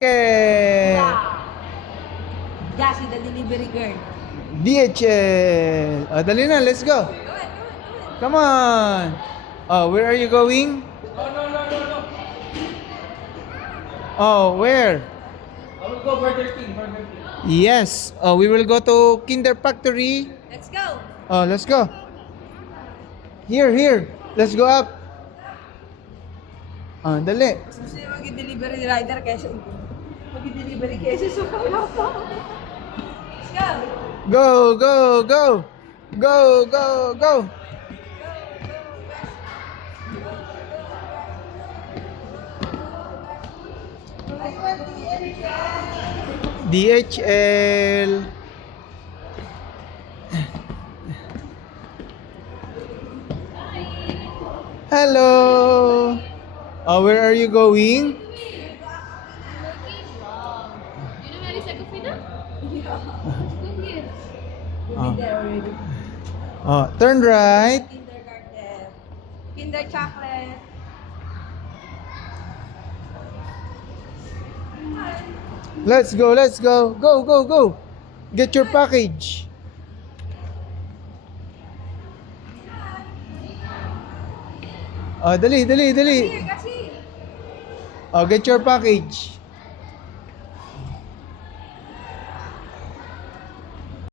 Okay. Jassy, the delivery girl. DHL. Dali na, let's go. Come on. Where are you going? Oh, where? I will go Burger King. Yes. We will go to Kinder Factory. Let's go. Let's go. Here. Let's go up. Dali. Mas gusto niya mag-delivery rider kaysa mag-delivery kaysa sa pangapa. Let's go. Go. Go. DHL. Hello. Where are you going? You know where is Ecofina? Come here. We'll be there already. Turn right. Kindergarten. Kinder chocolate. Let's go. Go. Get your package. Dali. Here, kasi. Get your package.